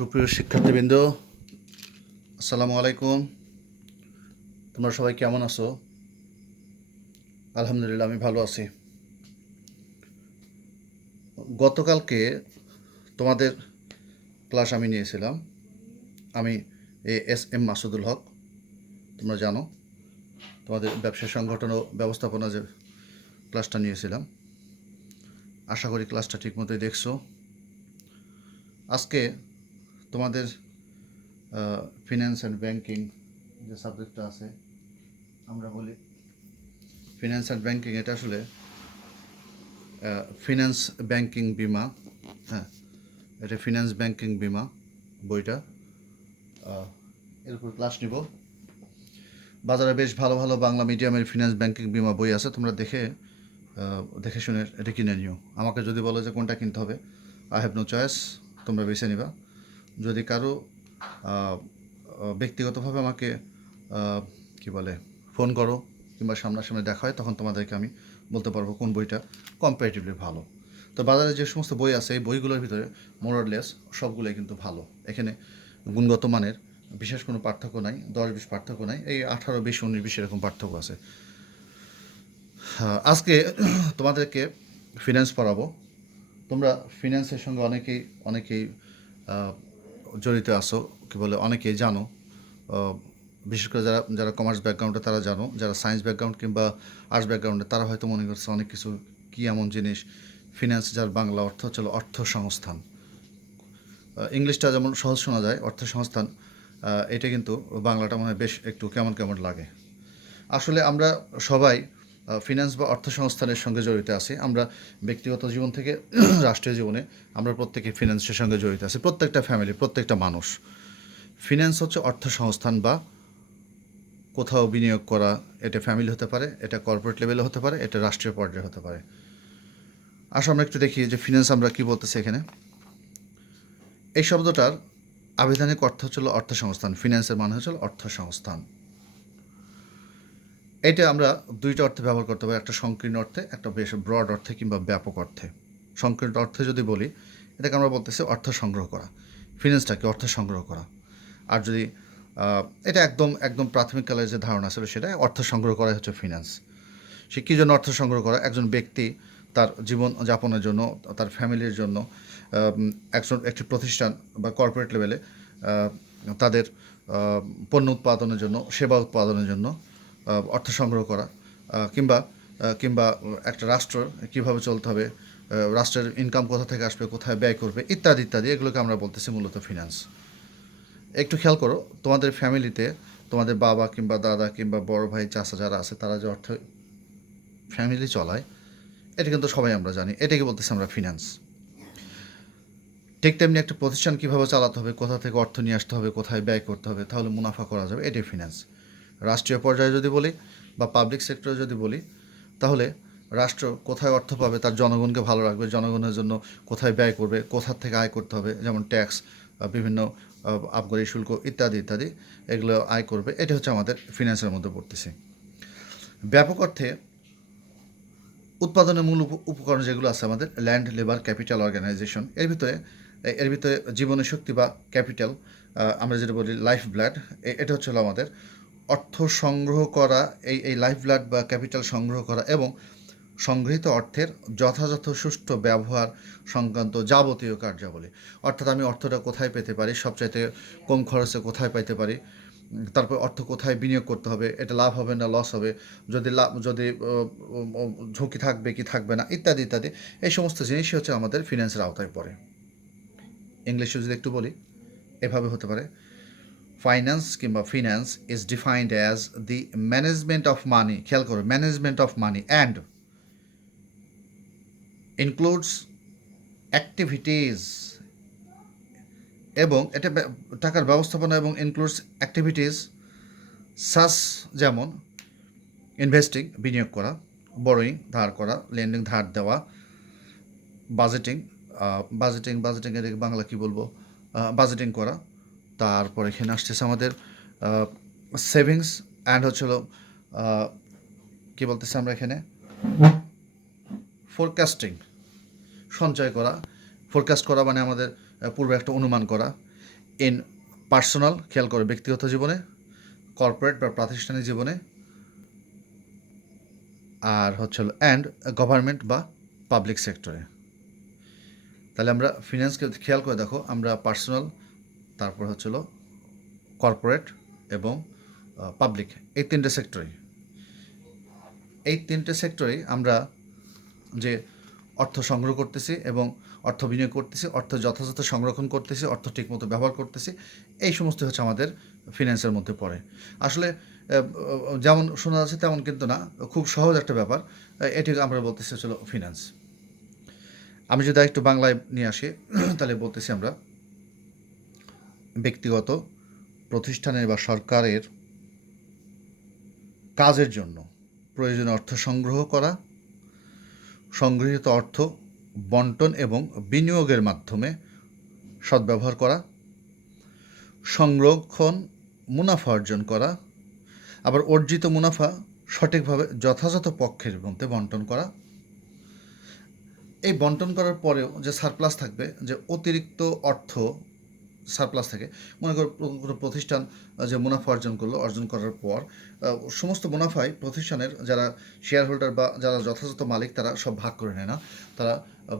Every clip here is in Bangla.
সুপ্রিয় শিক্ষার্থীবৃন্দ, আসসালামু আলাইকুম। তোমরা সবাই কেমন আছো? আলহামদুলিল্লাহ, আমি ভালো আছি। গতকালকে তোমাদের ক্লাস আমি নিয়েছিলাম। আমি এস এম মাসুদুল হক, তোমরা জানো, তোমাদের ব্যবসা সংগঠন ও ব্যবস্থাপনা যে ক্লাসটা নিয়েছিলাম। আশা করি ক্লাসটা ঠিকমতোই দেখছো। আজকে তোমাদের ফিন্যান্স অ্যান্ড ব্যাংকিং যে সাবজেক্টটা আছে, আমরা বলি ফিন্যান্স অ্যান্ড ব্যাংকিং, এটা আসলে ফিন্যান্স ব্যাংকিং বিমা। হ্যাঁ, এটা ফিন্যান্স ব্যাংকিং বিমা বইটা, এর উপর ক্লাস নিব। বাজারে বেশ ভালো ভালো বাংলা মিডিয়ামের ফিন্যান্স ব্যাংকিং বিমা বই আছে, তোমরা দেখে শুনে এটা কিনে নিও। আমাকে যদি বলো যে কোনটা কিনতে হবে, আই হ্যাভ নো চয়েস, তোমরা বেছে নিবা। যদি কারো ব্যক্তিগতভাবে আমাকে কি বলে ফোন করো কিংবা সামনাসামনি দেখা হয়, তখন তোমাদেরকে আমি বলতে পারবো কোন বইটা কম্পারেটিভলি ভালো। তো বাজারে যে সমস্ত বই আছে, এই বইগুলোর ভিতরে মোরলেস সবগুলোই কিন্তু ভালো। এখানে গুণগত মানের বিশেষ কোনো পার্থক্য নাই, 10-20 পার্থক্য নাই, এই 18-20-19-20 এরকম পার্থক্য আছে। আজকে তোমাদেরকে ফিন্যান্স পড়াবো। তোমরা ফিন্যান্সের সঙ্গে অনেকেই জড়িত আছো, কি বলে, অনেকেই জানো। বিশেষ করে যারা যারা কমার্স ব্যাকগ্রাউন্ডে তারা জানো, যারা সায়েন্স ব্যাকগ্রাউন্ড কিংবা আর্টস ব্যাকগ্রাউন্ডে তারা হয়তো মনে করছে অনেক কিছু কী এমন জিনিস ফিন্যান্স, যার বাংলা অর্থ হচ্ছিল অর্থ সংস্থান। ইংলিশটা যেমন সহজ শোনা যায়, অর্থ সংস্থান, এটা কিন্তু বাংলাটা মনে হয় বেশ একটু কেমন কেমন লাগে। আসলে আমরা সবাই ফিন্যান্স বা অর্থ সংস্থানের সঙ্গে জড়িত আছি। আমরা ব্যক্তিগত জীবন থেকে রাষ্ট্রীয় জীবনে আমরা প্রত্যেকে ফিন্যান্সের সঙ্গে জড়িত আছি। প্রত্যেকটা ফ্যামিলি, প্রত্যেকটা মানুষ। ফিন্যান্স হচ্ছে অর্থ সংস্থান বা কোথাও বিনিয়োগ করা। এটা ফ্যামিলি হতে পারে, এটা কর্পোরেট লেভেলে হতে পারে, এটা রাষ্ট্রীয় পর্যায়ে হতে পারে। আসলে আমরা একটু দেখি যে ফিন্যান্স আমরা কী বলতেছি এখানে। এই শব্দটার আবিধানিক অর্থ হচ্ছিল অর্থ সংস্থান। ফিন্যান্সের মানে হচ্ছিল অর্থ সংস্থান। এটা আমরা দুইটা অর্থে ব্যবহার করতে পারি, একটা সংকীর্ণ অর্থে, একটা বেশ ব্রড অর্থে কিংবা ব্যাপক অর্থে। সংকীর্ণ অর্থে যদি বলি, এটাকে আমরা বলতেছি অর্থ সংগ্রহ করা। ফিন্যান্সটাকে অর্থ সংগ্রহ করা। আর যদি এটা একদম একদম প্রাথমিক কালের যে ধারণা ছিল, সেটা অর্থ সংগ্রহ করাই হচ্ছে ফিন্যান্স। সে কী জন্য অর্থ সংগ্রহ করা? একজন ব্যক্তি তার জীবন যাপনের জন্য, তার ফ্যামিলির জন্য, একটি প্রতিষ্ঠান বা কর্পোরেট লেভেলে তাদের পণ্য উৎপাদনের জন্য, সেবা উৎপাদনের জন্য অর্থ সংগ্রহ করা, কিংবা কিংবা একটা রাষ্ট্র কীভাবে চলতে হবে, রাষ্ট্রের ইনকাম কোথা থেকে আসবে, কোথায় ব্যয় করবে, ইত্যাদি ইত্যাদি, এগুলোকে আমরা বলতেছি মূলত ফিন্যান্স। একটু খেয়াল করো, তোমাদের ফ্যামিলিতে তোমাদের বাবা কিংবা দাদা কিংবা বড় ভাই চাচা যারা আছে, তারা যে অর্থ ফ্যামিলি চলায়, এটা কিন্তু সবাই আমরা জানি। এটাকে বলতেছি আমরা ফিন্যান্স। ঠিক তেমনি একটা প্রতিষ্ঠান কীভাবে চালাতে হবে, কোথা থেকে অর্থ নিয়ে আসতে হবে, কোথায় ব্যয় করতে হবে, তাহলে মুনাফা করা যাবে, এটাই ফিন্যান্স। রাষ্ট্রীয় পর্যায়ে যদি বলি বা পাবলিক সেক্টরে যদি বলি, তাহলে রাষ্ট্র কোথায় অর্থ পাবে, তার জনগণকে ভালো রাখবে, জনগণের জন্য কোথায় ব্যয় করবে, কোথার থেকে আয় করতে হবে, যেমন ট্যাক্স, বিভিন্ন আবগারি শুল্ক ইত্যাদি ইত্যাদি, এগুলো আয় করবে, এটা হচ্ছে আমাদের ফিন্যান্সের মধ্যে পড়তেছে। ব্যাপক অর্থে উৎপাদনের মূল উপকরণ যেগুলো আছে আমাদের, ল্যান্ড, লেবার, ক্যাপিটাল, অর্গানাইজেশন, এর ভিতরে জীবনের শক্তি বা ক্যাপিটাল, আমরা যেটা বলি লাইফ ব্লাড, এটা হচ্ছে আমাদের অর্থ সংগ্রহ করা। এই লাইফ ব্লাড বা ক্যাপিটাল সংগ্রহ করা এবং সংগৃহীত অর্থের যথাযথ সুষ্ঠু ব্যবহার সংক্রান্ত যাবতীয় কার্যাবলী। অর্থাৎ আমি অর্থটা কোথায় পেতে পারি, সবচাইতে কম খরচে কোথায় পাইতে পারি, তারপর অর্থ কোথায় বিনিয়োগ করতে হবে, এটা লাভ হবে না লস হবে, যদি ঝুঁকি থাকবে কি থাকবে না, ইত্যাদি ইত্যাদি, এই সমস্ত জিনিসই হচ্ছে আমাদের ফিন্যান্সের আওতায় পড়ে। ইংলিশে যদি একটু বলি, এভাবে হতে পারে, ফাইন্যান্স কিংবা finance is defined as the management of money, খেয়াল করো, management of money and includes activities, এবং এটা টাকার ব্যবস্থাপনা এবং ইনক্লুডস অ্যাক্টিভিটিস সাস, যেমন ইনভেস্টিং, বিনিয়োগ করা, বরোয়িং, ধার করা, লেন্ডিং, ধার দেওয়া, বাজেটিং, বাজেটিং এর বাংলা কী বলবো, বাজেটিং করা। তারপর এখানে আসতেছে আমাদের সেভিংস অ্যান্ড হচ্ছিল কী বলতেছি আমরা এখানে, ফোরকাস্টিং, সঞ্চয় করা। ফোরকাস্ট করা মানে আমাদের পূর্বে একটা অনুমান করা। ইন পার্সোনাল, খেয়াল করে ব্যক্তিগত জীবনে, কর্পোরেট বা প্রাতিষ্ঠানিক জীবনে, আর হচ্ছে অ্যান্ড গভর্নমেন্ট বা পাবলিক সেক্টরে। তাহলে আমরা ফিনান্সকে খেয়াল করে দেখো, আমরা পার্সোনাল, তারপর হচ্ছিল কর্পোরেট এবং পাবলিক, এই তিনটে সেক্টরেই আমরা যে অর্থ সংগ্রহ করতেছি এবং অর্থ বিনিয়োগ করতেছি, অর্থ যথাযথ সংরক্ষণ করতেছি, অর্থ ঠিকমতো ব্যবহার করতেছি, এই সমস্ত হচ্ছে আমাদের ফিনান্সের মধ্যে পড়ে। আসলে যেমন শোনা যাচ্ছে তেমন কিন্তু না, খুব সহজ একটা ব্যাপার। এটি আমরা বলতেছি হচ্ছিল ফিনান্স। আমি যদি একটু বাংলায় নিয়ে আসি তাহলে বলতেছি আমরা ব্যক্তিগত, প্রতিষ্ঠানের বা সরকারের কাজের জন্য প্রয়োজনীয় অর্থ সংগ্রহ করা, সংগৃহীত অর্থ বন্টন এবং বিনিয়োগের মাধ্যমে সদ্ব্যবহার করা, সংরক্ষণ, মুনাফা অর্জন করা, আবার অর্জিত মুনাফা সঠিকভাবে যথাযথ পক্ষের মধ্যে বন্টন করা। এই বন্টন করার পরেও যে সারপ্লাস থাকবে, যে অতিরিক্ত অর্থ সারপ্লাস থাকে, মনে করো কোনো প্রতিষ্ঠান যে মুনাফা অর্জন করার পর সমস্ত মুনাফাই প্রতিষ্ঠানের যারা শেয়ার হোল্ডার বা যারা যথাযথ মালিক তারা সব ভাগ করে নেয় না, তারা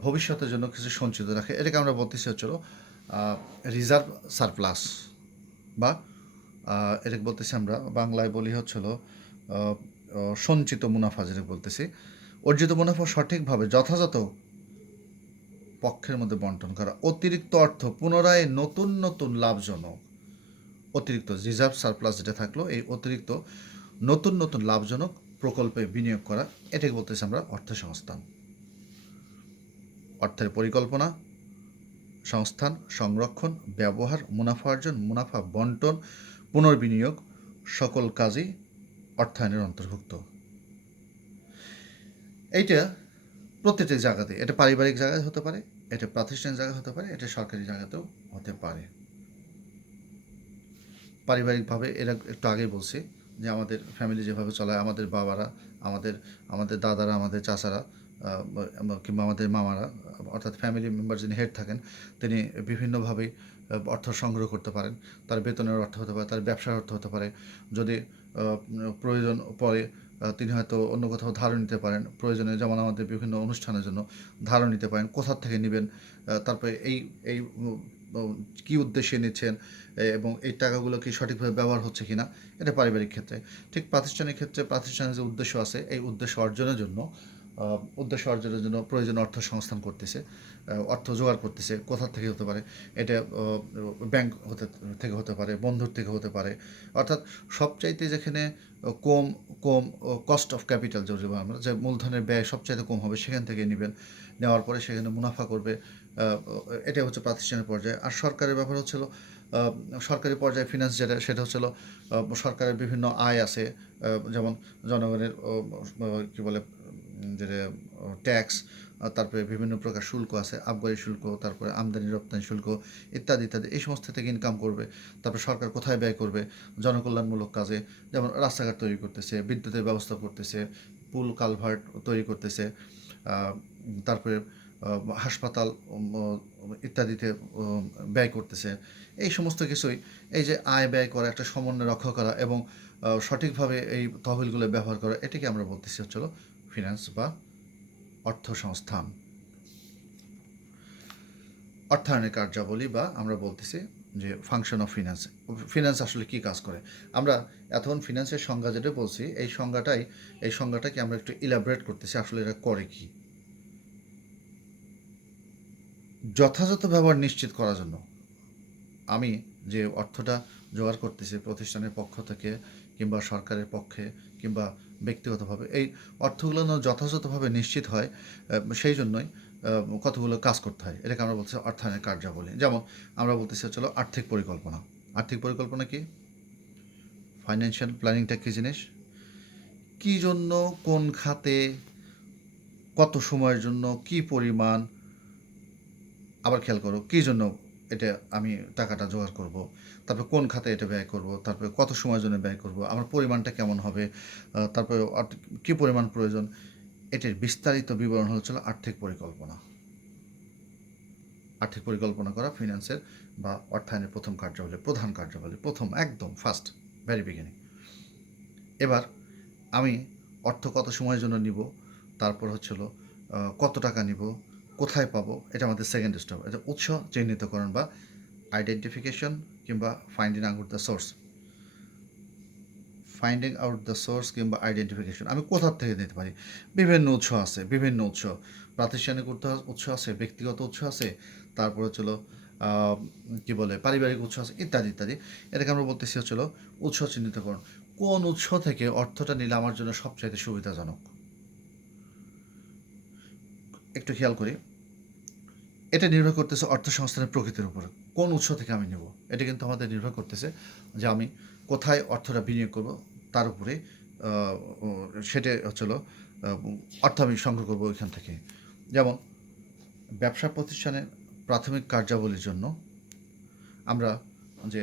ভবিষ্যতের জন্য কিছু সঞ্চিত রাখে। এটাকে আমরা বলতেছি হচ্ছিল রিজার্ভ সারপ্লাস, বা এটাকে বলতেছি আমরা বাংলায় বলি হচ্ছিল সঞ্চিত মুনাফা, যেটা বলতেছি। অর্জিত মুনাফা সঠিকভাবে যথাযথ পক্ষের মধ্যে বন্টন করা, অতিরিক্ত অর্থ পুনরায় নতুন লাভজনক, অতিরিক্ত রিজার্ভ সারপ্লাস যেটা থাকলো, এই অতিরিক্ত নতুন লাভজনক প্রকল্পে বিনিয়োগ করা, এটাকে বলতেছি আমরা অর্থসংস্থান। অর্থের পরিকল্পনা, সংস্থান, সংরক্ষণ, ব্যবহার, মুনাফা অর্জন, মুনাফা বন্টন, পুনর্বিনিয়োগ, সকল কাজই অর্থায়নের অন্তর্ভুক্ত। এইটা প্রত্যেকটি জায়গাতে, এটা পারিবারিক জায়গায় হতে পারে, এটা প্রাতিষ্ঠানিক জায়গায় হতে পারে, এটা সরকারি জায়গাতেও হতে পারে। পারিবারিকভাবে এরা একটু আগেই বলছি যে আমাদের ফ্যামিলি যেভাবে চলায়, আমাদের বাবারা, আমাদের দাদারা, আমাদের চাচারা, কিংবা আমাদের মামারা, অর্থাৎ ফ্যামিলি মেম্বার যিনি হেড থাকেন, তিনি বিভিন্নভাবেই অর্থ সংগ্রহ করতে পারেন। তার বেতনের অর্থ হতে পারে, তার ব্যবসার অর্থ হতে পারে। যদি প্রয়োজন পড়ে তিনি হয়তো অন্য কোথাও ধার নিতে পারেন, প্রয়োজনে যেমন আমাদের বিভিন্ন অনুষ্ঠানের জন্য ধার নিতে পারেন। কোথা থেকে নেবেন, তারপরে এই এই কী উদ্দেশ্যে নিচ্ছেন, এবং এই টাকাগুলো কি সঠিকভাবে ব্যবহার হচ্ছে কি না, এটা পারিবারিক ক্ষেত্রে। ঠিক প্রাতিষ্ঠানিক ক্ষেত্রে প্রাতিষ্ঠানিক যে উদ্দেশ্য আছে, এই উদ্দেশ্য অর্জনের জন্য প্রয়োজন অর্থ সংস্থান করতেছে, অর্থ জোগাড় করতেছে। কোথা থেকে হতে পারে, এটা ব্যাংক থেকে হতে পারে, বন্ধুর থেকে হতে পারে। অর্থাৎ সবচাইতে যেখানে কম কম কস্ট অফ ক্যাপিটাল, আমরা যে মূলধনের ব্যয় সবচাইতে কম হবে, সেখান থেকে নেওয়ার পরে সেখানে মুনাফা করবে। এটা হচ্ছে প্রাতিষ্ঠানিক পর্যায়ে। আর সরকারের ব্যাপার হচ্ছিল সরকারি পর্যায়ে ফিনান্স যেটা, সেটা হচ্ছিল সরকারের বিভিন্ন আয় আছে, যেমন জনগণের কী বলে যেটা ট্যাক্স, তারপরে বিভিন্ন প্রকার শুল্ক আছে, আবগারি শুল্ক, তারপরে আমদানি রপ্তানি শুল্ক, ইত্যাদি ইত্যাদি। এই সমস্ত থেকে ইনকাম করবে। তারপরে সরকার কোথায় ব্যয় করবে, জনকল্যাণমূলক কাজে, যেমন রাস্তাঘাট তৈরি করতেছে, বিদ্যুতের ব্যবস্থা করতেছে, পুল কালভার্ট তৈরি করতেছে, তারপরে হাসপাতাল ইত্যাদিতে ব্যয় করতেছে। এই সমস্ত কিছুই, এই যে আয় ব্যয় করা, একটা সমন্বয় রক্ষা করা এবং সঠিকভাবে এই তহবিলগুলো ব্যবহার করা, এটাকে আমরা বলতেছি হচ্ছিল ফিনান্স বা অর্থ সংস্থান। অর্থায়নের কার্যাবলী, বা আমরা বলতেছি যে ফাংশন অফ ফিনান্স। ফিনান্স আসলে কী কাজ করে, আমরা এতক্ষণ ফিনান্সের সংজ্ঞা যেটা বলছি, এই সংজ্ঞাটাকে আমরা একটু ইলাবোরেট করতেছি, আসলে এটা করে কি। যথাযথ ব্যবহার নিশ্চিত করার জন্য আমি যে অর্থটা জোগাড় করতেছি প্রতিষ্ঠানের পক্ষ থেকে কিংবা সরকারের পক্ষে কিংবা ব্যক্তিগতভাবে, এই অর্থগুলো যেন যথাযথভাবে নিশ্চিত হয়, সেই জন্যই কতগুলো কাজ করতে হয়। এটাকে আমরা বলতেছি অর্থায়নের কার্যাবলী। যেমন আমরা বলতেছি চলো আর্থিক পরিকল্পনা। আর্থিক পরিকল্পনা কি? ফাইন্যান্সিয়াল প্ল্যানিংটা কী জিনিস, কী জন্য, কোন খাতে, কত সময়ের জন্য, কী পরিমাণ, আবার খেয়াল করো কী জন্য এটা আমি টাকাটা জোগাড় করব, তারপর কোন খাতে এটা ব্যয় করব, তারপরে কত সময়ের জন্য ব্যয় করব, আমার পরিমাণটা কেমন হবে, তারপরে কী পরিমাণ প্রয়োজন, এটির বিস্তারিত বিবরণ হচ্ছিল আর্থিক পরিকল্পনা। আর্থিক পরিকল্পনা করা ফিনান্সের বা অর্থায়নের প্রথম কার্যাবলী, প্রধান কার্যাবলী, প্রথম একদম ফার্স্ট ভেরি বিগিনিং। এবার আমি অর্থ কত সময়ের জন্য নিব, তারপর হচ্ছিল কত টাকা নিব, কোথায় পাবো, এটা আমাদের সেকেন্ড স্টেপ। এটা উৎস চিহ্নিতকরণ বা আইডেন্টিফিকেশন কিংবা finding out the source. Finding out the source কিংবা আইডেন্টিফিকেশন, আমি কোথার থেকে নিতে পারি? বিভিন্ন উৎস আছে, বিভিন্ন উৎস, প্রাতিষ্ঠানিক উৎস আছে, ব্যক্তিগত উৎস আছে, তারপর হচ্ছিল কী বলে পারিবারিক উৎস আছে, ইত্যাদি ইত্যাদি। এটাকে আমরা বলতেছি হচ্ছিল উৎস চিহ্নিতকরণ। কোন উৎস থেকে অর্থটা নিলে আমার জন্য সবচাইতে সুবিধাজনক? একটু খেয়াল করি, এটা নির্ভর করতেছে অর্থসংস্থানের প্রকৃতির উপর। কোন উৎস থেকে আমি নেব, এটা কিন্তু আমাদের নির্ভর করতেছে যে আমি কোথায় অর্থটা বিনিয়োগ করব, তার উপরে সেটা হচ্ছিল অর্থ আমি সংগ্রহ করবো ওইখান থেকে। যেমন ব্যবসা প্রতিষ্ঠানের প্রাথমিক কার্যাবলীর জন্য আমরা যে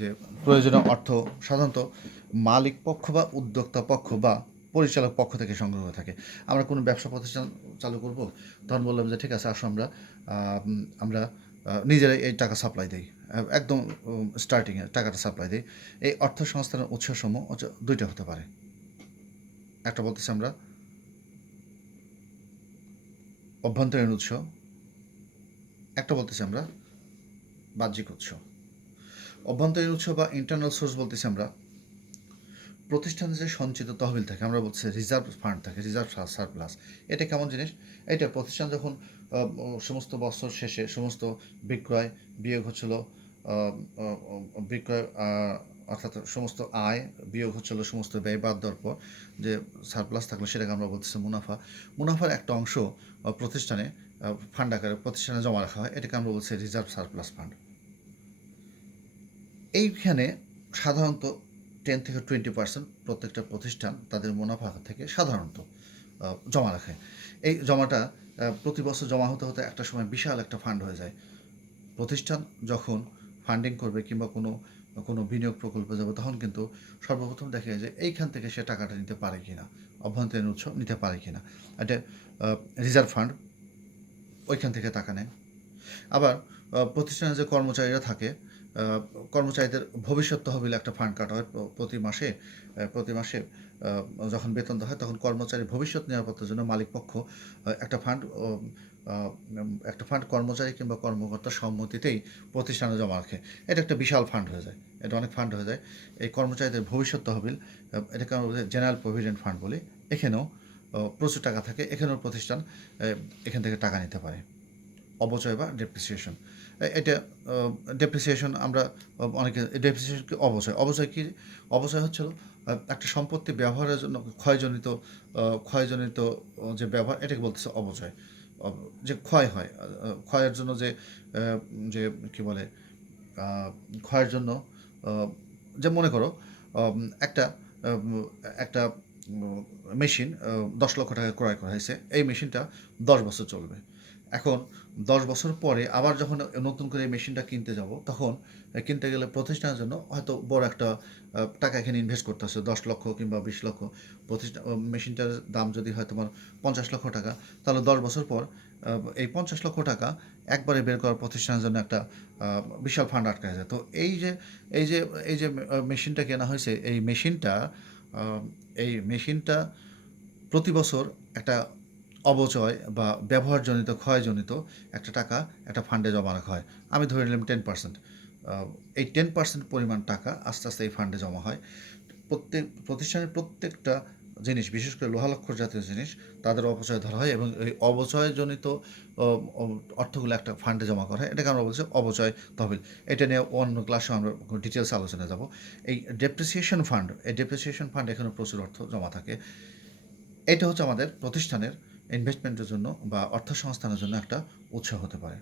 যে প্রয়োজনীয় অর্থ সাধারণত মালিক পক্ষ বা উদ্যোক্তা পক্ষ বা পরিচালক পক্ষ থেকে সংগ্রহ হয়ে থাকে। আমরা কোনো ব্যবসা প্রতিষ্ঠান চালু করব, তখন বললাম যে ঠিক আছে আসো আমরা নিজেরাই এই টাকা সাপ্লাই দিই, একদম স্টার্টিংয়ে টাকাটা সাপ্লাই দিই। এই অর্থ সংস্থানের উৎসসমূহ দুইটা হতে পারে। একটা বলতেছি আমরা অভ্যন্তরীণ উৎস, একটা বলতেছি আমরা বাহ্যিক উৎস। অভ্যন্তরীণ উৎস বা ইন্টারনাল সোর্স বলতেছি আমরা প্রতিষ্ঠানে যে সঞ্চিত তহবিল থাকে, আমরা বলছি রিজার্ভ ফান্ড থাকে, রিজার্ভ সারপ্লাস। এটা কেমন জিনিস? এটা প্রতিষ্ঠান যখন সমস্ত বছর শেষে সমস্ত বিক্রয় বিয়োগ হচ্ছিল বিক্রয় অর্থাৎ সমস্ত আয় বিয়োগ হচ্ছিল সমস্ত ব্যয় বাদ দেওয়ার পর যে সারপ্লাস থাকলো সেটাকে আমরা বলতেছি মুনাফা। মুনাফার একটা অংশ প্রতিষ্ঠানে ফান্ড আকারে প্রতিষ্ঠানে জমা রাখা হয়, এটাকে আমরা বলছি রিজার্ভ সারপ্লাস ফান্ড। এইখানে সাধারণত 10-20% প্রত্যেকটা প্রতিষ্ঠান তাদের মুনাফা থেকে সাধারণত জমা রাখে। এই জমাটা প্রতি বছর জমা হতে হতে একটা সময় বিশাল একটা ফান্ড হয়ে যায়। প্রতিষ্ঠান যখন ফান্ডিং করবে কিংবা কোনো বিনিয়োগ প্রকল্পে যাবে, তখন কিন্তু সর্বপ্রথম দেখা যায় যে এইখান থেকে সে টাকাটা নিতে পারে কিনা, অভ্যন্তরীণ উৎস নিতে পারে কিনা। এটা রিজার্ভ ফান্ড ওইখান থেকে টাকা নেয়। আবার প্রতিষ্ঠানে যে কর্মচারীরা থাকে, কর্মচারীদের ভবিষ্যৎ তহবিল একটা ফান্ড কাটা হয় প্রতি মাসে যখন বেতন দেওয়া হয়, তখন কর্মচারী ভবিষ্যৎ নিরাপত্তার জন্য মালিকপক্ষ একটা ফান্ড কর্মচারী কিংবা কর্মকর্তার সম্মতিতেই প্রতিষ্ঠানে জমা রাখে। এটা একটা বিশাল ফান্ড হয়ে যায়, এটা অনেক ফান্ড হয়ে যায়। এই কর্মচারীদের ভবিষ্যৎ তহবিল, এটাকে আমরা জেনারেল প্রভিডেন্ট ফান্ড বলি। এখানেও প্রচুর টাকা থাকে, এখানেও প্রতিষ্ঠান এখান থেকে টাকা নিতে পারে। অপচয় বা ডেপ্রিসিয়েশন, এটা ডেপ্রিসিয়েশন আমরা অনেকে ডেপ্রিসিয়েশন কি অপচয় কি? অপচয় হচ্ছিল একটা সম্পত্তি ব্যবহারের জন্য ক্ষয়জনিত যে ব্যবহার, এটাকে বলতেছে অপচয়। যে ক্ষয় হয়, ক্ষয়ের জন্য যে যে কী বলে ক্ষয়ের জন্য যে মনে করো একটা একটা মেশিন 10 লক্ষ টাকা ক্রয় করা হয়েছে, এই মেশিনটা 10 বছর চলবে। এখন 10 বছর পরে আবার যখন নতুন করে এই মেশিনটা কিনতে যাব, তখন কিনতে গেলে প্রতিষ্ঠানের জন্য হয়তো বড় একটা টাকা এখানে ইনভেস্ট করতে হচ্ছে, 10 লক্ষ কিংবা 20 লক্ষ। মেশিনটার দাম যদি হয় তোমার 50 লক্ষ টাকা, তাহলে 10 বছর পর এই 50 লক্ষ টাকা একবারে বের করার প্রতিষ্ঠানের জন্য একটা বিশাল ফান্ড আটকায় যায়। তো এই যে মেশিনটা কেনা হয়েছে, এই মেশিনটা প্রতি বছর একটা অপচয় বা ব্যবহারজনিত ক্ষয়জনিত একটা টাকা একটা ফান্ডে জমা রাখা হয়। আমি ধরে নিলাম 10%। এই 10% পরিমাণ টাকা আস্তে আস্তে এই ফান্ডে জমা হয়। প্রতিষ্ঠানের প্রত্যেকটা জিনিস, বিশেষ করে লোহালক্ষ্যর জাতীয় জিনিস, তাদের অপচয় ধরা হয় এবং এই অপচয়জনিত অর্থগুলো একটা ফান্ডে জমা করা হয়। এটাকে আমরা বলছি অপচয় তহবিল। এটা নিয়ে অন্য ক্লাসে আমরা ডিটেলস আলোচনায় যাব। এই ডেপ্রিসিয়েশন ফান্ড এখানে প্রচুর অর্থ জমা থাকে। এটা হচ্ছে আমাদের প্রতিষ্ঠানের ইনভেস্টমেন্টের জন্য বা অর্থ সংস্থানের জন্য একটা উৎস হতে পারে।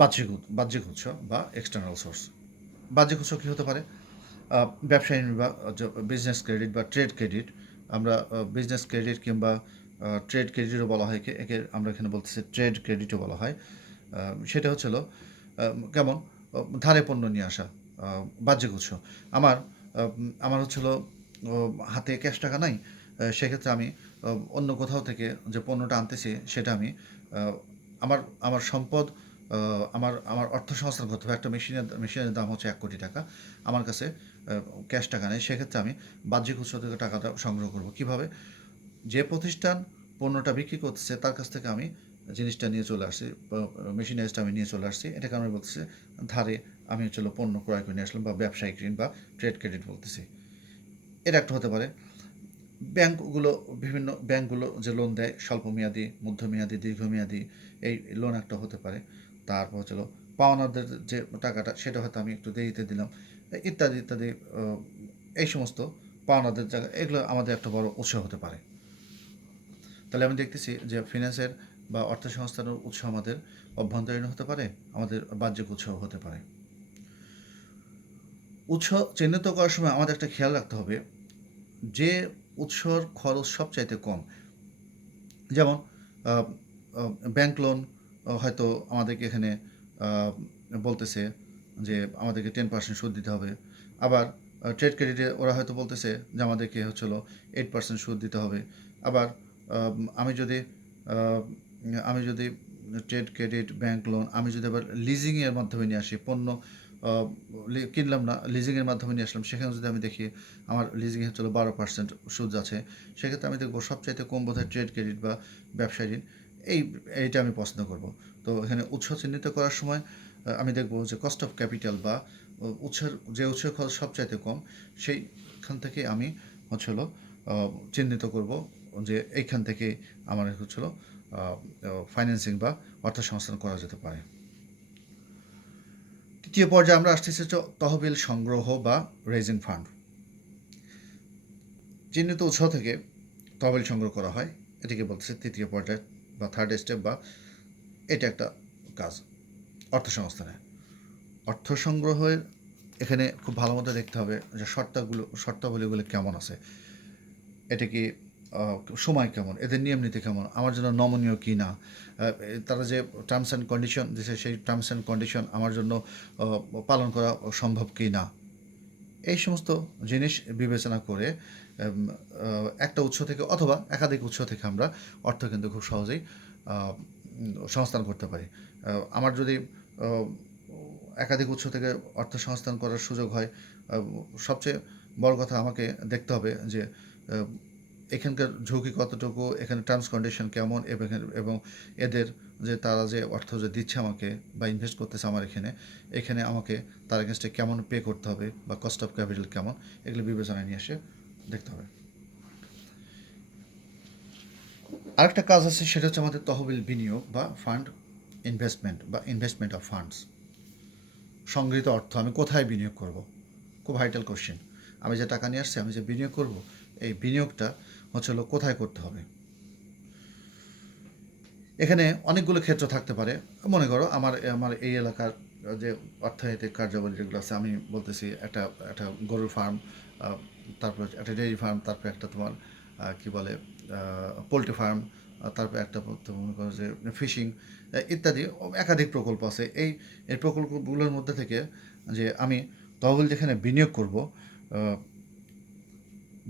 বাহ্যিক উৎস বা এক্সটার্নাল সোর্স। বাহ্যিক উৎস কী হতে পারে? ব্যবসায়ী বা বিজনেস ক্রেডিট বা ট্রেড ক্রেডিট। আমরা বিজনেস ক্রেডিট কিংবা ট্রেড ক্রেডিটও বলা হয়, একে আমরা এখানে বলতেছি ট্রেড ক্রেডিটও বলা হয়। সেটা হচ্ছিল কেমন? ধারে পণ্য নিয়ে আসা, বাহ্যিক উৎস। আমার হচ্ছিল হাতে ক্যাশ টাকা নাই, সেক্ষেত্রে আমি অন্য কোথাও থেকে যে পণ্যটা আনতেছি সেটা আমি আমার আমার সম্পদ আমার আমার অর্থ সংস্থান করতে হবে। একটা মেশিনের দাম হচ্ছে 1 কোটি টাকা, আমার কাছে ক্যাশ টাকা নেই। সেক্ষেত্রে আমি বাহ্যিক উৎস থেকে টাকাটা সংগ্রহ করব কীভাবে? যে প্রতিষ্ঠান পণ্যটা বিক্রি করতেছে তার কাছ থেকে আমি জিনিসটা নিয়ে চলে আসছি, মেশিনারিজটা আমি নিয়ে চলে আসছি, এটাকে আমরা বলতেছি ধারে আমি পণ্য ক্রয় করে নিয়ে আসলাম, বা ব্যবসায়িক ঋণ বা ট্রেড ক্রেডিট বলতেছি। এটা একটা হতে পারে। বিভিন্ন ব্যাংকগুলো যে লোন দেয় স্বল্পমেয়াদী, মধ্যমেয়াদী, দীর্ঘমেয়াদী, এই লোন একটা হতে পারে। তারপর হচ্ছে পাওনাদের যে টাকাটা সেটা হয়তো আমি একটু দেরিতে দিলাম, ইত্যাদি ইত্যাদি। এই সমস্ত পাওনাদের জায়গা, এগুলো আমাদের একটা বড় উৎস হতে পারে। তাহলে আমি দেখতেছি যে ফিন্যান্সের বা অর্থ সংস্থানের উৎস আমাদের অভ্যন্তরীণ হতে পারে, আমাদের বাহ্যিক উৎস হতে পারে। উৎস চিহ্নিত করার সময় আমাদের একটা খেয়াল রাখতে হবে যে উৎসর খরচ সবচাইতে কম। যেমন ব্যাংক লোন হয়তো আমাদেরকে এখানে বলতেছে যে আমাদেরকে 10% সুদ দিতে হবে। আবার ট্রেড ক্রেডিটে ওরা হয়তো বলতেছে যে আমাদেরকে 8% সুদ দিতে হবে। আবার আমি যদি আহ, আমি যদি ট্রেড ক্রেডিট, ব্যাংক লোন আমি যদি আবার লিজিংয়ের মাধ্যমে নিয়ে আসি, পণ্য কিনলাম না, লিজিংয়ের মাধ্যমে নিয়ে আসলাম, সেখানে যদি আমি দেখি আমার লিজিংয়ে 12% সুদ আছে, সেক্ষেত্রে আমি দেখবো সবচাইতে কম বোধহয় ট্রেড ক্রেডিট বা ব্যবসায় ঋণ, এইটা আমি পছন্দ করব। তো এখানে উৎস চিহ্নিত করার সময় আমি দেখব যে কস্ট অফ ক্যাপিটাল বা উৎসের খরচ সবচাইতে কম, সেইখান থেকে আমি চিহ্নিত করব যে এইখান থেকে আমার ফাইন্যান্সিং বা অর্থ সংস্থান করা যেতে পারে। তৃতীয় পর্যায়ে আমরা আসতেছি তহবিল সংগ্রহ বা রেজিং ফান্ড। চিহ্নিত উৎস থেকে তহবিল সংগ্রহ করা হয়, এটিকে বলতেছে তৃতীয় পর্যায় বা থার্ড স্টেপ, বা এটা একটা কাজ অর্থ সংস্থানে। অর্থ সংগ্রহের এখানে খুব ভালো মতো দেখতে হবে যে শর্তাবলীগুলো কেমন আছে, এটা কি সময় কেমন, এদের নিয়ম নীতি কেমন, আমার জন্য নমনীয় কি না, তারা যে টার্মস অ্যান্ড কন্ডিশন দিছে সেই টার্মস অ্যান্ড কন্ডিশন আমার জন্য পালন করা সম্ভব কি না, এই সমস্ত জিনিস বিবেচনা করে একটা উৎস থেকে অথবা একাধিক উৎস থেকে আমরা অর্থ কিন্তু খুব সহজেই সংস্থান করতে পারি। আমার যদি একাধিক উৎস থেকে অর্থ সংস্থান করার সুযোগ হয়, সবচেয়ে বড় কথা আমাকে দেখতে হবে যে এখানকার ঝুঁকি কতটুকু, এখানে টার্মস কন্ডিশন কেমন, এবং এদের যে তারা যে অর্থ যে দিচ্ছে আমাকে বা ইনভেস্ট করতেছে আমার এখানে আমাকে তার এগেনস্টে কেমন পে করতে হবে বা কস্ট অফ ক্যাপিটাল কেমন, এগুলো বিবেচনায় নিয়ে এসে দেখতে হবে। আরেকটা কাজ আছে, সেটা হচ্ছে আমাদের তহবিল বিনিয়োগ বা ফান্ড ইনভেস্টমেন্ট অফ ফান্ডস। সংগৃহীত অর্থ আমি কোথায় বিনিয়োগ করব, খুব ভাইটাল কোশ্চেন। আমি যে টাকা নিয়ে আসছি, আমি যে বিনিয়োগ করব, এই বিনিয়োগটা কোথায় করতে হবে। এখানে অনেকগুলো ক্ষেত্র থাকতে পারে। মনে করো আমার আমার এই এলাকার যে অর্থনৈতিক কার্যাবলী যেগুলো আছে, আমি বলতেছি একটা একটা গরুর ফার্ম, তারপর একটা ডেয়ারি ফার্ম, তারপরে একটা তোমার কী বলে পোলট্রি ফার্ম, তারপরে একটা মনে করো যে ফিশিং, ইত্যাদি একাধিক প্রকল্প আছে। এই প্রকল্পগুলোর মধ্যে থেকে যে আমি তহবিল যেখানে বিনিয়োগ করব,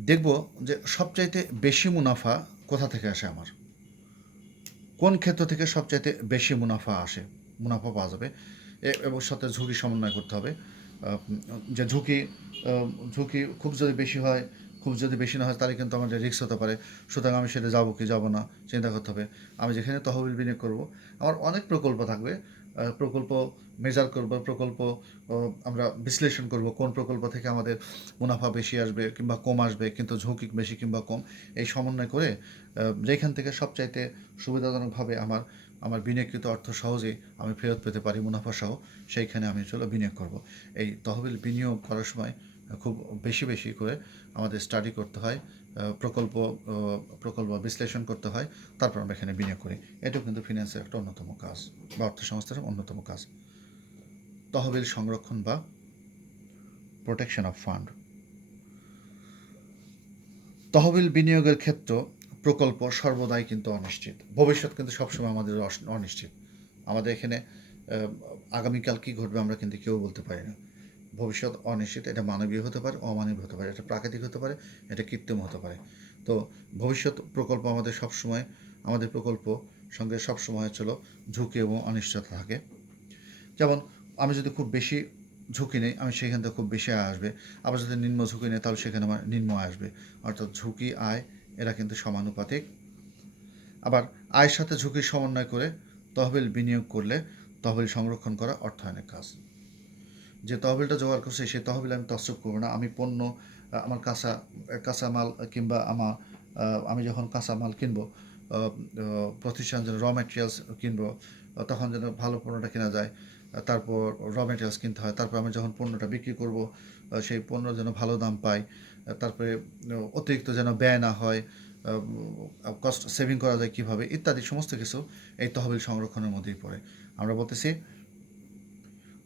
দেখব যে সবচাইতে বেশি মুনাফা কোথা থেকে আসে, আমার কোন ক্ষেত্র থেকে সবচাইতে বেশি মুনাফা পাওয়া যাবে, এবং সাথে ঝুঁকি সমন্বয় করতে হবে। যে ঝুঁকি খুব যদি বেশি হয়, খুব যদি বেশি না হয়, তাহলে কিন্তু আমাদের রিস্ক হতে পারে। সুতরাং আমি সেটা যাবো কি যাবো না চিন্তা করতে হবে। আমি যেখানে তহবিল বিনিয়োগ করব, আমার অনেক প্রকল্প থাকবে, প্রকল্প মেজার করব, প্রকল্প আমরা বিশ্লেষণ করব কোন প্রকল্প থেকে আমাদের মুনাফা বেশি আসবে কিংবা কম আসবে, কিন্তু ঝুঁকি বেশি কিংবা কম, এই সমন্বয় করে যেখান থেকে সবচাইতে সুবিধাজনকভাবে আমার বিনিয়োগকৃত অর্থ সহজেই আমি ফেরত পেতে পারি মুনাফা সহ, সেইখানে আমি বিনিয়োগ করব। এই তহবিল বিনিয়োগ করার সময় খুব বেশি বেশি করে আমাদের স্টাডি করতে হয়, প্রকল্প বিশ্লেষণ করতে হয়, তারপর আমরা এখানে বিনিয়োগ করি। এটাও কিন্তু ফিন্যান্সের একটা অন্যতম কাজ বা অর্থ সংস্থার অন্যতম কাজ, তহবিল সংরক্ষণ বা প্রোটেকশন অফ ফান্ড। তহবিল বিনিয়োগের ক্ষেত্র প্রকল্প সর্বদাই কিন্তু অনিশ্চিত, ভবিষ্যৎ কিন্তু সবসময় আমাদের অনিশ্চিত। আমাদের এখানে আগামীকাল কী ঘটবে আমরা কিন্তু কেউ বলতে পারি না। ভবিষ্যৎ অনিশ্চিত, এটা মানবীয় হতে পারে, অমানবীয় হতে পারে, এটা প্রাকৃতিক হতে পারে, এটা কৃত্রিম হতে পারে। তো ভবিষ্যৎ প্রকল্প আমাদের প্রকল্প সঙ্গে সবসময় হচ্ছিল ঝুঁকি এবং অনিশ্চয়তা থাকে। যেমন আমি যদি খুব বেশি ঝুঁকি নেই, আমি সেখান থেকে খুব বেশি আয় আসবে। আবার যদি নিম্ন ঝুঁকি নেই, তাহলে সেখানে আমার নিম্ন আয় আসবে। অর্থাৎ ঝুঁকি আয় এরা কিন্তু সমানুপাতিক। আবার আয়ের সাথে ঝুঁকির সমন্বয় করে তহবিল বিনিয়োগ করলে তহবিল সংরক্ষণ করা অর্থায়নের কাজ। যে তহবিলটা জোগাড় করছে সেই তহবিল আমি তছরূপ করবো না। আমি পণ্য, আমার কাঁচামাল কিংবা আমি যখন কাঁচামাল কিনবো, প্রতিষ্ঠান যেন র ম্যাটেরিয়ালস কিনবো, তখন যেন ভালো পণ্যটা কেনা যায়। তারপর র ম্যাটেরিয়ালস কিনতে হয়। তারপর আমি যখন পণ্যটা বিক্রি করব, সেই পণ্য যেন ভালো দাম পাই। তারপরে অতিরিক্ত যেন ব্যয় না হয়, কস্ট সেভিং করা যায় কীভাবে, ইত্যাদি সমস্ত কিছু এই তহবিল সংরক্ষণের মধ্যেই পড়ে। আমরা বলতেছি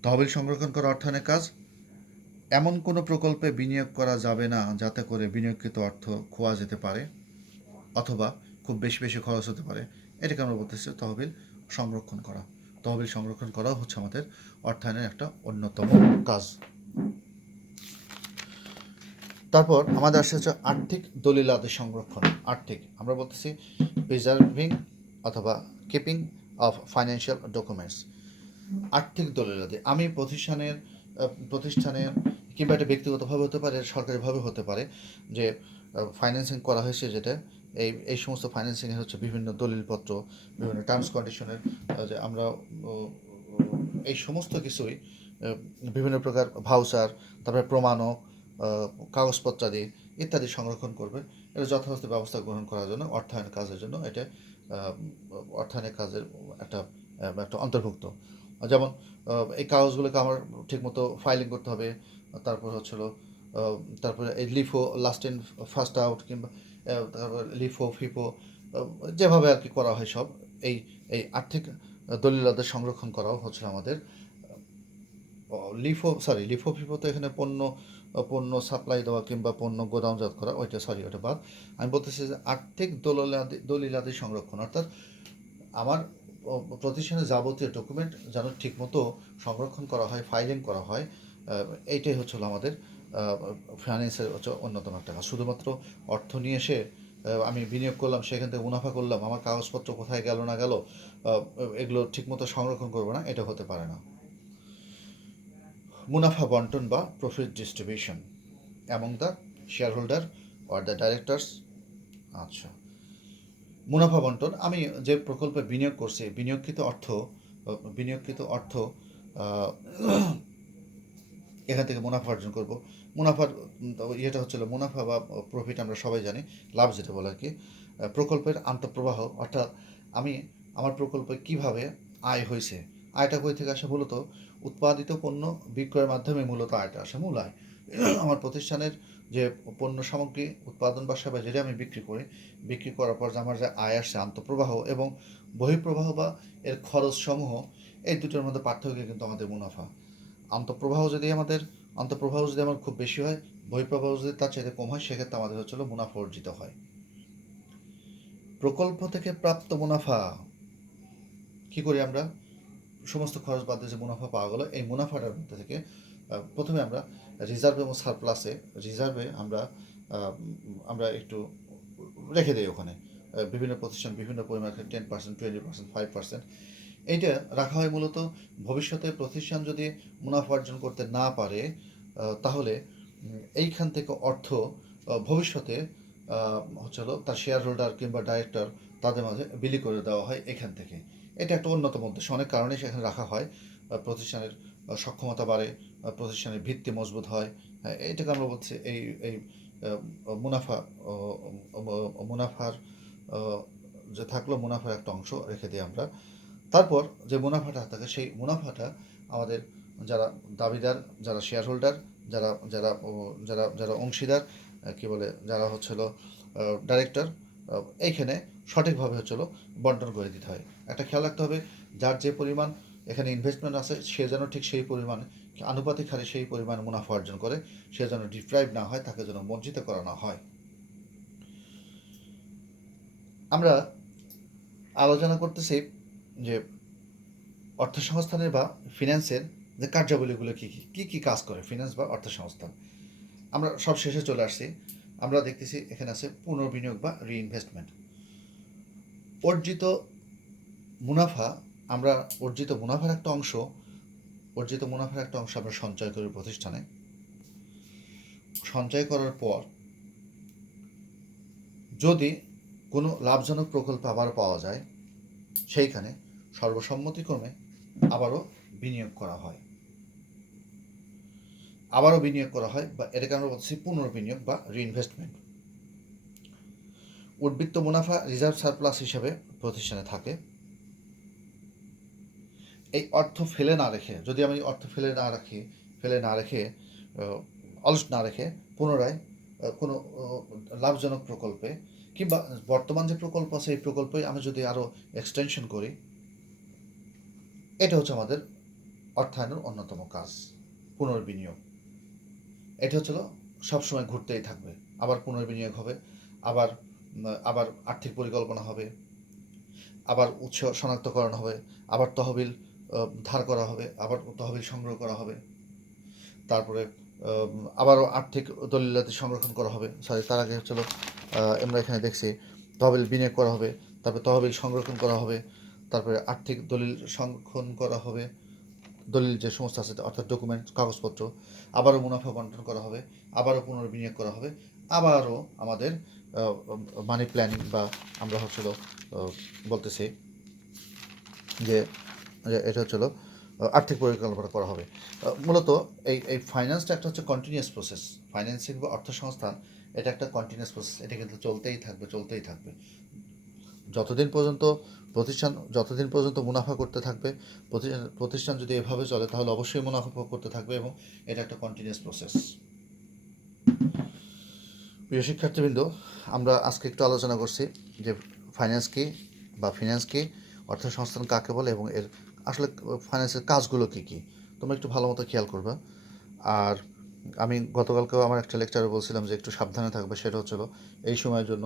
তহবিল সংরক্ষণ করা অর্থায়নের কাজ। এমন কোনো প্রকল্পে বিনিয়োগ করা যাবে না যাতে করে বিনিয়োগকৃত অর্থ খোয়া যেতে পারে অথবা খুব বেশি বেশি খরচ হতে পারে। এটাকে আমরা বলতেছি তহবিল সংরক্ষণ করা। তহবিল সংরক্ষণ করাও হচ্ছে আমাদের অর্থায়নের একটা অন্যতম কাজ। তারপর আমাদের আসছে হচ্ছে আর্থিক দলিলাদি সংরক্ষণ। আমরা বলতেছি প্রিজার্ভিং অথবা কিপিং অফ ফাইন্যান্সিয়াল ডকুমেন্টস। আর্থিক দলিলাদি আমি প্রতিষ্ঠানের কিংবা এটা ব্যক্তিগতভাবে হতে পারে, সরকারিভাবে হতে পারে, যে ফাইন্যান্সিং করা হয়েছে, যেটা এই সমস্ত ফাইন্যান্সিংয়ে হচ্ছে বিভিন্ন দলিলপত্র, বিভিন্ন টার্মস কন্ডিশনের, যে আমরা এই সমস্ত কিছুই বিভিন্ন প্রকার ভাউচার, তারপরে প্রমাণক, কাগজপত্রাদি ইত্যাদি সংরক্ষণ করবে। এটা যথাযথ ব্যবস্থা গ্রহণ করার জন্য অর্থায়ন কাজের জন্য এটা অর্থায়নের কাজের একটা অন্তর্ভুক্ত। যেমন এই কাগজগুলোকে আমার ঠিকমতো ফাইলিং করতে হবে। তারপরে এই LIFO, last in first out, কিংবা তারপর লিফো ফিফো, যেভাবে আর কি করা হয় সব, এই এই আর্থিক দলিলাদের সংরক্ষণ করাও হচ্ছে আমাদের লিফো ফিফো তো এখানে পণ্য সাপ্লাই দেওয়া কিংবা পণ্য গোদামজাত করা, ওটা বাদ। আমি বলতেছি যে আর্থিক দলিলাদি সংরক্ষণ, অর্থাৎ আমার প্রতিষ্ঠানের যাবতীয় ডকুমেন্ট যেন ঠিকমতো সংরক্ষণ করা হয়, ফাইলিং করা হয়। এইটাই হচ্ছিল আমাদের ফাইন্যান্সের হচ্ছে অন্যতম একটা কাজ। শুধুমাত্র অর্থ নিয়ে এসে আমি বিনিয়োগ করলাম, সেখান থেকে মুনাফা করলাম, আমার কাগজপত্র কোথায় গেল না গেল, এগুলো ঠিকমতো সংরক্ষণ করবো না, এটা হতে পারে না। মুনাফা বন্টন বা profit distribution among the share holder or the directors. আচ্ছা, মুনাফা বন্টন, আমি যে প্রকল্পে বিনিয়োগ করছি, বিনিয়োগকৃত অর্থ এখান থেকে মুনাফা অর্জন করব। মুনাফার ইয়েটা হচ্ছিল মুনাফা বা প্রফিট, আমরা সবাই জানি, লাভ যেটা বলে আর কি। প্রকল্পের আন্তঃপ্রবাহ, অর্থাৎ আমার প্রকল্পে কিভাবে আয় হয়েছে, আয়টা কই থেকে আসে, মূলত উৎপাদিত পণ্য বিক্রয়ের মাধ্যমে মূলত আয়টা আসে, মূল আয়। আমার প্রতিষ্ঠানের যে পণ্য সামগ্রী উৎপাদন বা সেবা যেটা আমি বিক্রি করার পর যে আমার যে আয় আসছে, আন্তঃপ্রবাহ এবং বহিঃপ্রবাহ বা এর খরচ সমূহ, এই দুটোর মধ্যে পার্থক্য কিন্তু আমাদের মুনাফা। আন্তঃপ্রবাহ যদি আমার খুব বেশি হয়, বহিঃপ্রবাহ যদি তার চাইতে কম হয়, সেক্ষেত্রে আমাদের হচ্ছিল মুনাফা অর্জিত হয়। প্রকল্প থেকে প্রাপ্ত মুনাফা কি করি আমরা? সমস্ত খরচ বাদ দিয়ে যে মুনাফা পাওয়া গেল, এই মুনাফাটার মধ্যে থেকে প্রথমে আমরা রিজার্ভ এবং সারপ্লাসে, রিজার্ভে আমরা একটু রেখে দিই ওখানে। বিভিন্ন প্রতিষ্ঠান বিভিন্ন পরিমাণ, 10%, 20%, 5%, এইটা রাখা হয় মূলত ভবিষ্যতে প্রতিষ্ঠান যদি মুনাফা অর্জন করতে না পারে, তাহলে এইখান থেকে অর্থ ভবিষ্যতে হচ্ছিল তার শেয়ার হোল্ডার কিংবা ডাইরেক্টর, তাদের মাঝে বিলি করে দেওয়া হয় এখান থেকে। এটা একটা অন্যতম উদ্দেশ্য। অনেক কারণে সেখানে রাখা হয়। প্রতিষ্ঠানের সক্ষমতা বাড়ে, প্রতিষ্ঠানের ভিত্তি মজবুত হয়। এটাকে আমরা বলছি এই মুনাফার যে থাকলো, মুনাফার একটা অংশ রেখে দিই আমরা। তারপর যে মুনাফাটা থাকে, সেই মুনাফাটা আমাদের যারা দাবিদার, যারা শেয়ার হোল্ডার, যারা যারা যারা যারা অংশীদার, কি বলে, যারা হচ্ছিল ডাইরেক্টর, এইখানে সঠিকভাবে হচ্ছিল বন্টন করে দিতে হয়। একটা খেয়াল রাখতে হবে, যার যে পরিমাণ এখানে ইনভেস্টমেন্ট আছে, সে যেন ঠিক সেই পরিমাণ, আনুপাতিক হারে সেই পরিমাণ মুনাফা অর্জন করে, সে যেন ডিপ্রাইভ না হয়, তাকে যেন বঞ্চিত করা না হয়। আমরা আলোচনা করতেছি যে অর্থসংস্থানের বা ফিন্যান্সের যে কার্যাবলীগুলো কী কী কাজ করে ফিন্যান্স বা অর্থসংস্থান। আমরা সব শেষে চলে আসছি। আমরা দেখতেছি এখানে আছে পুনর্বিনিয়োগ বা রিইনভেস্টমেন্ট। অর্জিত মুনাফা, আমরা অর্জিত মুনাফার একটা অংশ আমরা সঞ্চয় করি প্রতিষ্ঠানে। সঞ্চয় করার পর যদি কোনো লাভজনক প্রকল্প আবারও পাওয়া যায়, সেইখানে সর্বসম্মতিক্রমে আবারও বিনিয়োগ করা হয় বা এটাকে আমরা বলছি পুনর্বিনিয়োগ বা রিইনভেস্টমেন্ট। উদ্বৃত্ত মুনাফা রিজার্ভ সারপ্লাস হিসেবে প্রতিষ্ঠানে থাকে। এই অর্থ ফেলে না রেখে, যদি আমি অর্থ ফেলে না রেখে অলস না রেখে পুনরায় কোনো লাভজনক প্রকল্পে কিংবা বর্তমান যে প্রকল্প আছে এই প্রকল্পে আমি যদি আরও এক্সটেনশন করি, এটা হচ্ছে আমাদের অর্থায়নের অন্যতম কাজ, পুনর্বিনিয়োগ। এটা হচ্ছিল সবসময় ঘুরতেই থাকবে, আবার পুনর্বিনিয়োগ হবে, আবার আবার আর্থিক পরিকল্পনা হবে, আবার উৎস শনাক্তকরণ হবে, আবার তহবিল ধার করা হবে, আবার তহবিল সংগ্রহ করা হবে, তারপরে আবারও আর্থিক দলিলাতি সংরক্ষণ করা হবে। তার আগে হচ্ছিল আমরা এখানে দেখছি তহবিল বিনিয়োগ করা হবে, তারপরে তহবিল সংরক্ষণ করা হবে, তারপরে আর্থিক দলিল সংরক্ষণ করা হবে, দলিল যে সমস্ত আছে অর্থাৎ ডকুমেন্ট কাগজপত্র, আবারও মুনাফা বন্টন করা হবে, আবারও পুনর্বিনিয়োগ করা হবে, আবারও আমাদের মানি প্ল্যানিং বা আমরা হচ্ছিল বলতেছি যে এটা হচ্ছিল আর্থিক পরিকল্পনা করা হবে। মূলত এই ফাইন্যান্সটা একটা হচ্ছে কন্টিনিউয়াস প্রসেস। ফাইন্যান্সিং বা অর্থ সংস্থান এটা একটা কন্টিনিউয়াস প্রসেস, এটা কিন্তু চলতেই থাকবে যতদিন পর্যন্ত মুনাফা করতে থাকবে। প্রতিষ্ঠান যদি এভাবে চলে তাহলে অবশ্যই মুনাফা করতে থাকবে এবং এটা একটা কন্টিনিউয়াস প্রসেস। প্রিয় শিক্ষার্থীবৃন্দ, আমরা আজকে একটু আলোচনা করছি যে ফিন্যান্স কি, অর্থ সংস্থান কাকে বলে এবং এর আসলে ফাইন্যান্সের কাজগুলো কী কী, তোমরা একটু ভালো মতো খেয়াল করবে। আর আমি গতকালকেও আমার একটা লেকচারে বলছিলাম যে একটু সাবধানে থাকবে, সেটা হচ্ছিল এই সময়ের জন্য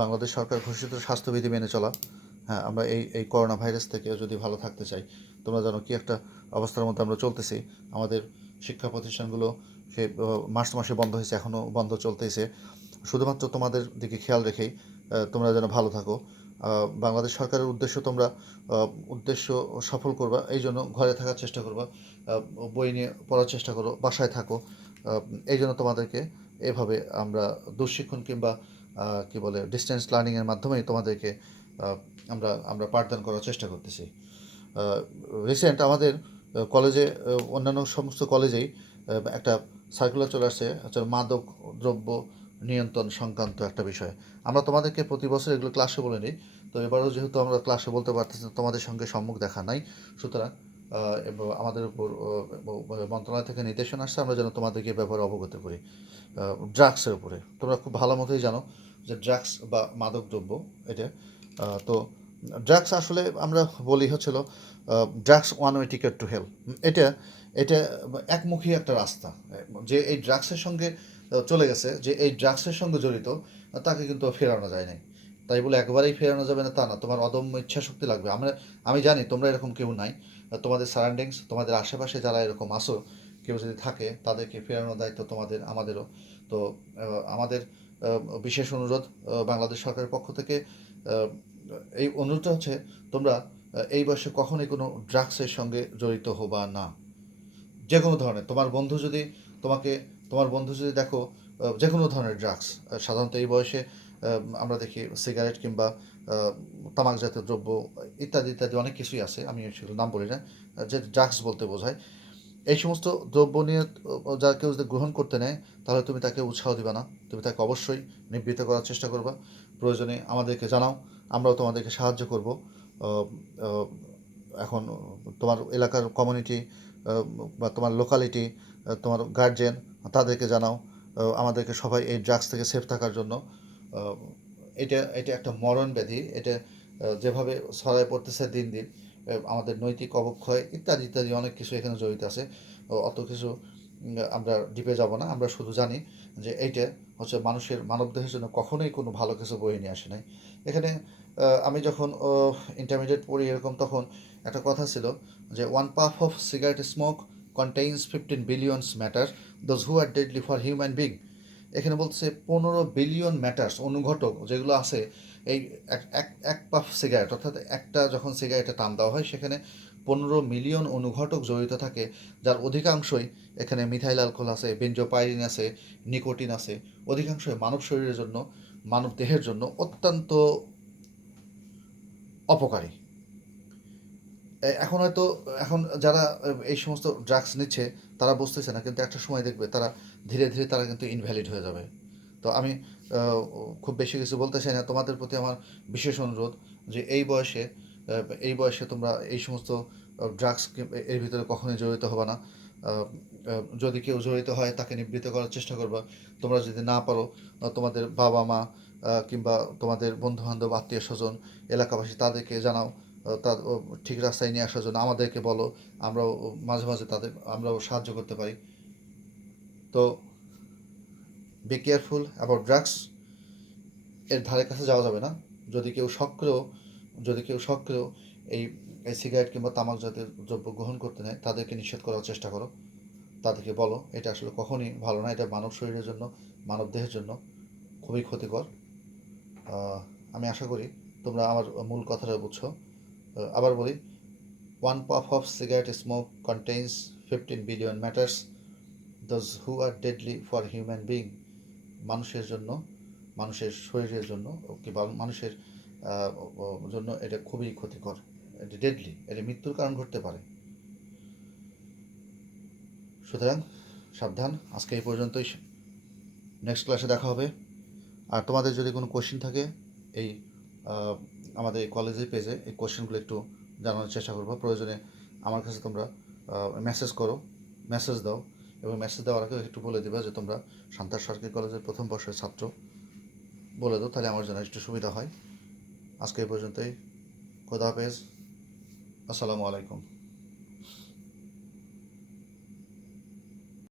বাংলাদেশ সরকার ঘোষিত স্বাস্থ্যবিধি মেনে চলা। হ্যাঁ, আমরা এই করোনা ভাইরাস থেকে যদি ভালো থাকতে চাই, তোমরা জানো কি একটা অবস্থার মধ্যে আমরা চলতেছি। আমাদের শিক্ষা প্রতিষ্ঠানগুলো সে মার্চ মাসে বন্ধ হয়েছে, এখনও বন্ধ চলতেছে। শুধুমাত্র তোমাদের দিকে খেয়াল রেখেই তোমরা যেন ভালো থাকো। বাংলাদেশ সরকারের উদ্দেশ্য সফল করবা, এই জন্য ঘরে থাকার চেষ্টা করবা, বই নিয়ে পড়ার চেষ্টা করো, বাসায় থাকো। এই জন্য তোমাদেরকে এভাবে আমরা দূরশিক্ষণ কিংবা কি বলে ডিস্টেন্স লার্নিংয়ের মাধ্যমেই তোমাদেরকে আমরা পাঠদান করার চেষ্টা করতেছি। রিসেন্ট আমাদের কলেজে, অন্যান্য সমস্ত কলেজেই একটা সার্কুলার চলে আসছে, মাদক দ্রব্য নিয়ন্ত্রণ সংক্রান্ত একটা বিষয়। আমরা তোমাদেরকে প্রতি বছর এগুলো ক্লাসে বলে নিই, তো এবারও যেহেতু আমরা ক্লাসে বলতে পারতেছি তোমাদের সঙ্গে সম্মুখ দেখা নাই, সুতরাং এবং আমাদের উপর মন্ত্রণালয় থেকে নির্দেশনা আসছে আমরা যেন তোমাদেরকে ব্যাপারে অবগত করি। ড্রাগসের উপরে তোমরা খুব ভালো মতোই জানো যে ড্রাগস বা মাদক দ্রব্য এটা, তো ড্রাগস আসলে আমরা বলি হচ্ছিল drugs one way ticket to hell. এটা এটা একমুখী একটা রাস্তা, যে এই ড্রাগসের সঙ্গে চলে গেছে, যে এই ড্রাগসের সঙ্গে জড়িত তাকে কিন্তু ফেরানো যায় নাই। তাই বলে একবারেই ফেরানো যাবে না তা না, তোমার অদম্য ইচ্ছা শক্তি লাগবে। আমি জানি তোমরা এরকম কেউ নাই, তোমাদের সারাউন্ডিংস, তোমাদের আশেপাশে যারা এরকম আসো, কেউ যদি থাকে তাদেরকে ফেরানোর দায়িত্ব তোমাদের, আমাদেরও। তো আমাদের বিশেষ অনুরোধ বাংলাদেশ সরকারের পক্ষ থেকে, এই অনুরোধটা হচ্ছে তোমরা এই বয়সে কখনোই কোনো ড্রাগসের সঙ্গে জড়িত হবা না। যে কোনো ধরনের তোমার বন্ধু যদি দেখো যে কোনো ধরনের ড্রাগস, সাধারণত এই বয়সে আমরা দেখি সিগারেট কিংবা তামাক জাতীয় দ্রব্য ইত্যাদি ইত্যাদি অনেক কিছুই আছে, আমি সেগুলো নাম বলি না, যে ড্রাগস বলতে বোঝায়। এই সমস্ত দ্রব্য নিয়ে যা কেউ যদি গ্রহণ করতে নেয় তাহলে তুমি তাকে উৎসাহ দিবা না, তুমি তাকে অবশ্যই নিবৃত্ত করার চেষ্টা করবা। প্রয়োজনে আমাদেরকে জানাও, আমরাও তোমাদেরকে সাহায্য করব। এখন তোমার এলাকার কমিউনিটি বা তোমার লোকালিটি, তোমার গার্জেন, তাদেরকে জানাও, আমাদেরকে সবাই এই ড্রাগস থেকে সেফ থাকার জন্য। এটা এটা একটা মরণ ব্যাধি, এটা যেভাবে ছড়ায় পড়তেছে দিন দিন, আমাদের নৈতিক অবক্ষয় ইত্যাদি ইত্যাদি অনেক কিছু এখানে জড়িত আছে। অত কিছু আমরা ডিপে যাব না, আমরা শুধু জানি যে এইটা হচ্ছে মানবদেহের জন্য কখনোই কোনো ভালো কিছু বয়ে নিয়ে আসে নাই। এখানে আমি যখন ইন্টারমিডিয়েট পড়ি এরকম, তখন একটা কথা ছিল যে 1 puff of cigarette smoke contains 15 billions matter, those who are deadly for human being. এখানে বলতেছে 15 বিলিয়ন ম্যাটার্স অনুঘটক যেগুলো আছে এই এক পাফ সিগারেট, অর্থাৎ একটা যখন সিগারেটে টান দেওয়া হয় সেখানে 15 মিলিয়ন অনুঘটক জড়িত থাকে, যার অধিকাংশই এখানে মিথাইল অ্যালকোহল আছে, বেনজোপাইরিন আছে, নিকোটিন আছে। অধিকাংশই মানব শরীরের জন্য, মানব দেহের জন্য অত্যন্ত অপকারী। এখন হয়তো এখন যারা এই সমস্ত ড্রাগস নিচ্ছে তারা বুঝতেছে না, কিন্তু একটা সময় দেখবে তারা ধীরে ধীরে তারা কিন্তু ইনভ্যালিড হয়ে যাবে। তো আমি খুব বেশি কিছু বলতে চাই না, তোমাদের প্রতি আমার বিশেষ অনুরোধ যে এই বয়সে তোমরা এই সমস্ত ড্রাগস এর ভিতরে কখনোই জড়িত হবে না। যদি কেউ জড়িত হয় তাকে নিবৃত্ত করার চেষ্টা করবা। তোমরা যদি না পারো তোমাদের বাবা মা কিংবা তোমাদের বন্ধুবান্ধব আত্মীয় স্বজন এলাকাবাসী তাদেরকে জানাও, তার ঠিক রাস্তায় নিয়ে আসার জন্য আমাদেরকে বলো। আমরাও মাঝে মাঝে আমরাও সাহায্য করতে পারি। তো বি কেয়ারফুল অ্যাবাউট ড্রাগস। এর ধারে কাছে যাওয়া যাবে না। যদি কেউ সক্রিয় যদি কেউ সক্রিয় এই এই সিগারেট কিংবা তামাক জাতীয় দ্রব্য গ্রহণ করতে নেয় তাদেরকে নিষেধ করার চেষ্টা করো। তাদেরকে বলো এটা আসলে কখনই ভালো না, এটা মানব শরীরের জন্য, মানব দেহের জন্য খুবই ক্ষতিকর। আমি আশা করি তোমরা আমার মূল কথাটা বুঝছো। আবার বলি, 1 puff of cigarette smoke contains 15 billion matters, those who are deadly for human being. মানুষের জন্য, মানুষের শরীরের জন্য কিংবা মানুষের জন্য এটা খুবই ক্ষতিকর, এটা ডেডলি, এটা মৃত্যুর কারণ ঘটতে পারে। সুতরাং সাবধান। আজকে এই পর্যন্তই, নেক্সট ক্লাসে দেখা হবে। আর তোমাদের যদি কোনো কোশ্চেন থাকে এই আমাদের এই কলেজের পেজে এই কোশ্চেনগুলো একটু জানানোর চেষ্টা করবো। প্রয়োজনে আমার কাছে তোমরা মেসেজ দাও, এবং মেসেজ দেওয়ার আগে একটু বলে দেবে যে তোমরা সান্তার সরকারি কলেজের প্রথম বর্ষের ছাত্র, বলে দাও, তাহলে আমার জন্য একটু সুবিধা হয়। আজকে এই পর্যন্তই। খোদা হাফেজ। আসসালামু আলাইকুম।